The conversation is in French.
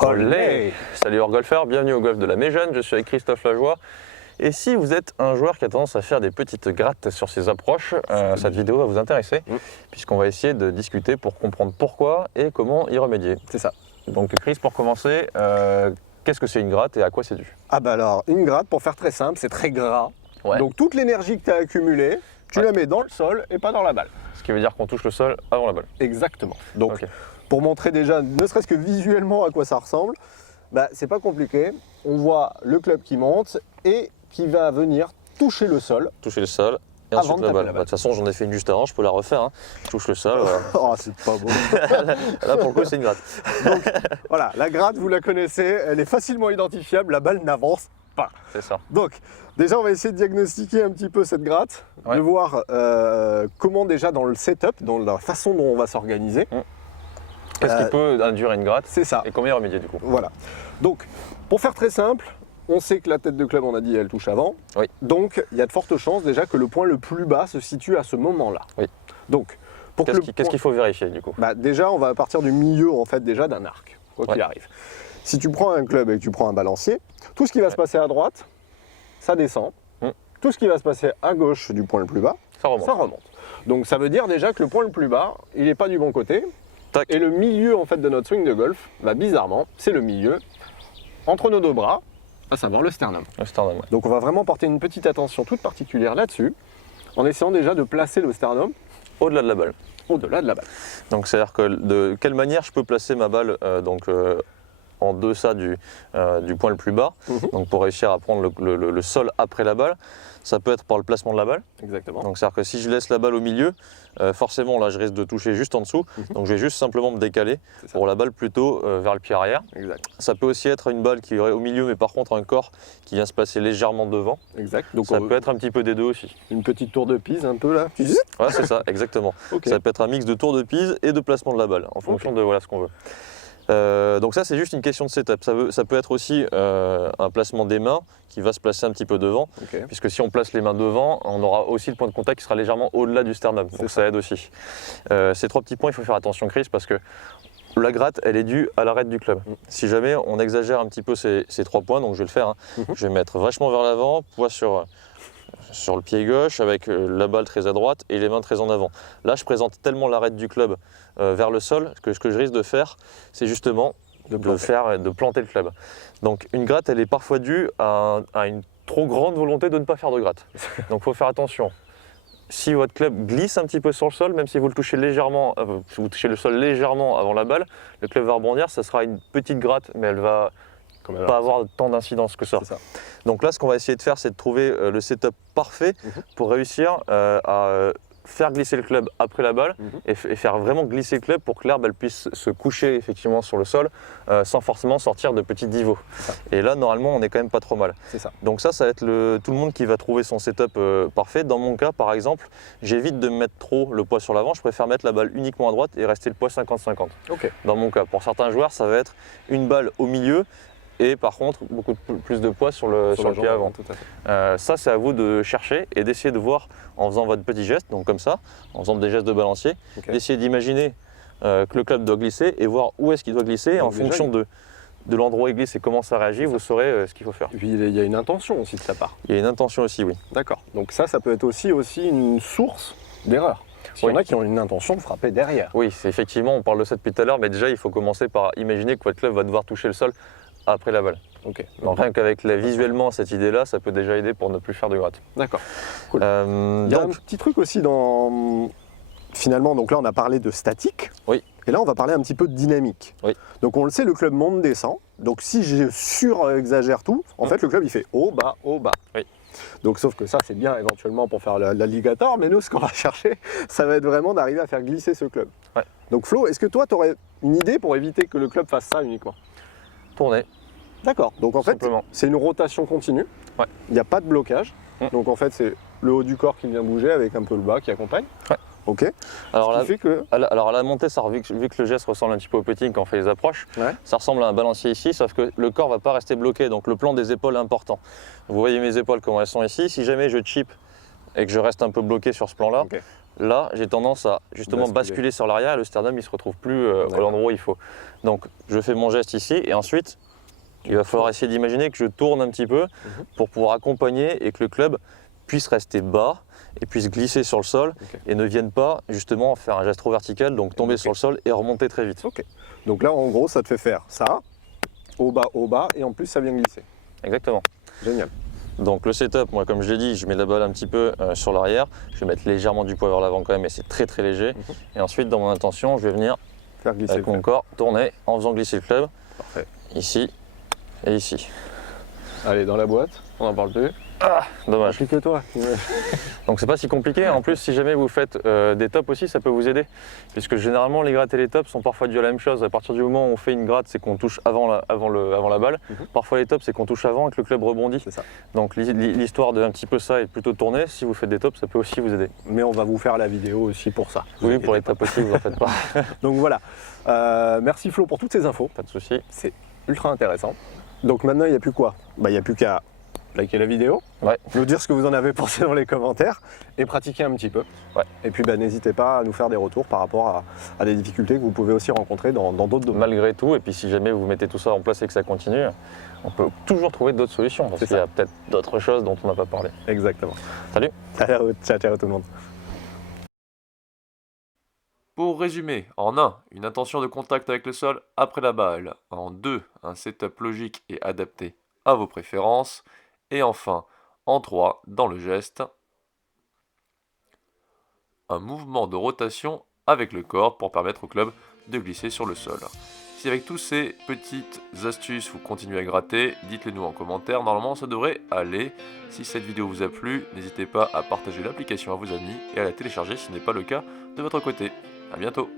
Olé! Salut hors golfeurs, bienvenue au golf de la Méjeune, je suis avec Christophe Lajoie. Et si vous êtes un joueur qui a tendance à faire des petites grattes sur ses approches, cette vidéo va vous intéresser, puisqu'on va essayer de discuter pour comprendre pourquoi et comment y remédier. C'est ça. Donc Chris, pour commencer, qu'est-ce que c'est une gratte et à quoi c'est dû? Ah bah alors, une gratte, pour faire très simple, c'est très gras. Ouais. Donc toute l'énergie que tu as accumulée, tu la mets dans le sol et pas dans la balle. Ce qui veut dire qu'on touche le sol avant la balle. Exactement. Donc Ok. pour montrer déjà, ne serait-ce que visuellement à quoi ça ressemble, bah, c'est pas compliqué. On voit le club qui monte et qui va venir toucher le sol. Toucher le sol et Avant ensuite de la taper balle. la balle. Bah, de toute façon, j'en ai fait une juste avant, je peux la refaire. Hein. Je touche le sol. Oh, c'est pas beau. Là, pour le coup, c'est une gratte. Donc voilà, la gratte, vous la connaissez, elle est facilement identifiable, la balle n'avance pas. C'est ça. Donc, déjà, on va essayer de diagnostiquer un petit peu cette gratte, Ouais. de voir comment déjà dans le setup, dans la façon dont on va s'organiser. Qu'est-ce qui peut induire une gratte C'est ça. et comment y remédier du coup? Voilà. Donc, pour faire très simple, on sait que la tête de club, on a dit, elle touche avant. Oui. Donc, il y a de fortes chances déjà que le point le plus bas se situe à ce moment-là. Oui. Donc, pour que Qu'est-ce qu'il faut vérifier du coup? bah, déjà, on va partir du milieu en fait déjà d'un arc, quoi qu'il arrive. Si tu prends un club et que tu prends un balancier, tout ce qui va se passer à droite, ça descend. Tout ce qui va se passer à gauche du point le plus bas, Ça remonte. ça remonte. Donc ça veut dire déjà que le point le plus bas, il n'est pas du bon côté. Tac. Et le milieu en fait de notre swing de golf, bah, bizarrement, c'est le milieu entre nos deux bras, à savoir le sternum. Le sternum, ouais. Donc on va vraiment porter une petite attention toute particulière là-dessus, en essayant déjà de placer le sternum Au-delà de la balle. au-delà de la balle. Donc c'est-à-dire que de quelle manière je peux placer ma balle en deçà du point le plus bas, donc pour réussir à prendre le sol après la balle. Ça peut être par le placement de la balle. Exactement. Donc c'est-à-dire que si je laisse la balle au milieu, forcément là je risque de toucher juste en dessous. Donc je vais juste simplement me décaler C'est ça. pour la balle plutôt vers le pied arrière. Exact. Ça peut aussi être une balle qui aurait au milieu mais par contre un corps qui vient se placer légèrement devant. Exact. Donc Ça peut être un petit peu des deux aussi. une petite tour de pise un peu là. Ouais, c'est ça, exactement. Ok. Ça peut être un mix de tour de pise et de placement de la balle, en fonction de voilà, ce qu'on veut. Donc ça, c'est juste une question de setup. Ça peut être aussi un placement des mains qui va se placer un petit peu devant, Ok. puisque si on place les mains devant, on aura aussi le point de contact qui sera légèrement au-delà du sternum. C'est Donc ça aide aussi. Ces trois petits points, il faut faire attention, Chris, parce que la gratte, elle est due à l'arête du club. Si jamais on exagère un petit peu ces 3 points, donc je vais le faire, hein. Je vais mettre vachement vers l'avant, poids sur le pied gauche, avec la balle très à droite et les mains très en avant. Là, je présente tellement l'arête du club vers le sol que ce que je risque de faire, c'est justement de planter le club. Donc une gratte, elle est parfois due à une trop grande volonté de ne pas faire de gratte. Donc il faut faire attention. Si votre club glisse un petit peu sur le sol, même si vous le touchez légèrement, si vous touchez le sol légèrement avant la balle, le club va rebondir, ça sera une petite gratte, mais elle va pas avoir tant d'incidence que ça. C'est ça. Donc là, ce qu'on va essayer de faire, c'est de trouver le setup parfait pour réussir à faire glisser le club après la balle et faire vraiment glisser le club pour que l'herbe elle puisse se coucher effectivement sur le sol sans forcément sortir de petits divots. Et là, normalement, on est quand même pas trop mal. C'est ça. Donc ça va être tout le monde qui va trouver son setup parfait. Dans mon cas, par exemple, j'évite de mettre trop le poids sur l'avant. Je préfère mettre la balle uniquement à droite et rester le poids 50-50. Ok. Dans mon cas, pour certains joueurs, ça va être une balle au milieu et par contre beaucoup plus de poids sur le pied avant. Tout à fait. Ça, c'est à vous de chercher et d'essayer de voir en faisant votre petit geste, donc comme ça, en faisant des gestes de balancier, Ok. d'essayer d'imaginer que le club doit glisser et voir où est-ce qu'il doit glisser. Donc En déjà, fonction de l'endroit où il glisse et comment ça réagit, vous saurez ce qu'il faut faire. Et puis il y a une intention aussi de sa part. Il y a une intention aussi, oui. D'accord. Donc ça peut être aussi une source d'erreur. Il y en a qui ont une intention de frapper derrière. Oui, c'est effectivement, on parle de ça depuis tout à l'heure, mais déjà il faut commencer par imaginer que votre club va devoir toucher le sol après la balle. Ok. Donc rien qu'avec visuellement cette idée-là, ça peut déjà aider pour ne plus faire de gratte. D'accord. Cool. Il y a un petit truc aussi dans... Finalement, donc là on a parlé de statique. Oui. Et là on va parler un petit peu de dynamique. Oui. Donc on le sait, le club monte, descend. Donc si je surexagère tout, en fait le club il fait haut, bas, haut, bas. Oui. Donc sauf que ça c'est bien éventuellement pour faire l'alligator, mais nous ce qu'on va chercher, ça va être vraiment d'arriver à faire glisser ce club. Ouais. Donc Flo, est-ce que toi tu aurais une idée pour éviter que le club fasse ça uniquement? Tourner. D'accord. Donc en fait, Simplement. c'est une rotation continue. Ouais. Il n'y a pas de blocage. Donc en fait, c'est le haut du corps qui vient bouger avec un peu le bas qui accompagne. Ouais. Ok. Alors Ce là, qui fait que... à la montée, vu que le geste ressemble un petit peu au putting quand on fait les approches, Ouais. ça ressemble à un balancier ici, sauf que le corps ne va pas rester bloqué, donc le plan des épaules est important. Vous voyez mes épaules comment elles sont ici. Si jamais je chip et que je reste un peu bloqué sur ce plan-là, Ok. là, j'ai tendance à justement basculer sur l'arrière et le sternum il se retrouve plus à l'endroit où il faut. Donc je fais mon geste ici et ensuite il va falloir essayer d'imaginer que je tourne un petit peu pour pouvoir accompagner et que le club puisse rester bas et puisse glisser sur le sol et ne vienne pas justement faire un geste trop vertical, donc tomber sur le sol et remonter très vite. Ok. Donc là en gros ça te fait faire ça, au bas et en plus ça vient glisser. Exactement. Génial. Donc le setup, moi comme je l'ai dit, je mets la balle un petit peu sur l'arrière, je vais mettre légèrement du poids vers l'avant quand même, mais c'est très très léger. Et ensuite dans mon intention, je vais venir faire glisser avec mon corps tourner en faisant glisser le club. Parfait. Ici et ici. Allez, dans la boîte, on n'en parle plus. Ah, dommage. Applique-toi. Donc c'est pas si compliqué. En plus, si jamais vous faites des tops aussi, ça peut vous aider. Puisque généralement, les grattes et les tops sont parfois dus à la même chose. À partir du moment où on fait une gratte, c'est qu'on touche avant la balle. Parfois, les tops, c'est qu'on touche avant et que le club rebondit. C'est ça. Donc l'histoire de un petit peu ça et plutôt tourner, si vous faites des tops, ça peut aussi vous aider. Mais on va vous faire la vidéo aussi pour ça. Oui, pour les tops aussi, vous en faites pas. Donc voilà. Merci Flo pour toutes ces infos. Pas de souci. C'est ultra intéressant. Donc maintenant, il n'y a plus quoi? Il n'y a plus qu'à liker la vidéo, nous dire ce que vous en avez pensé dans les commentaires et pratiquer un petit peu. Et puis n'hésitez pas à nous faire des retours par rapport à des difficultés que vous pouvez aussi rencontrer dans d'autres domaines. Malgré tout, et puis si jamais vous mettez tout ça en place et que ça continue, on peut toujours trouver d'autres solutions parce qu'il y a peut-être d'autres choses dont on n'a pas parlé. Exactement. Salut. Ciao tout le monde. Pour résumer, en 1, une intention de contact avec le sol après la balle. En 2, un setup logique et adapté à vos préférences. Et enfin, en 3, dans le geste, un mouvement de rotation avec le corps pour permettre au club de glisser sur le sol. Si avec tous ces petites astuces vous continuez à gratter, dites-le nous en commentaire, normalement ça devrait aller. Si cette vidéo vous a plu, n'hésitez pas à partager l'application à vos amis et à la télécharger si ce n'est pas le cas de votre côté. A bientôt.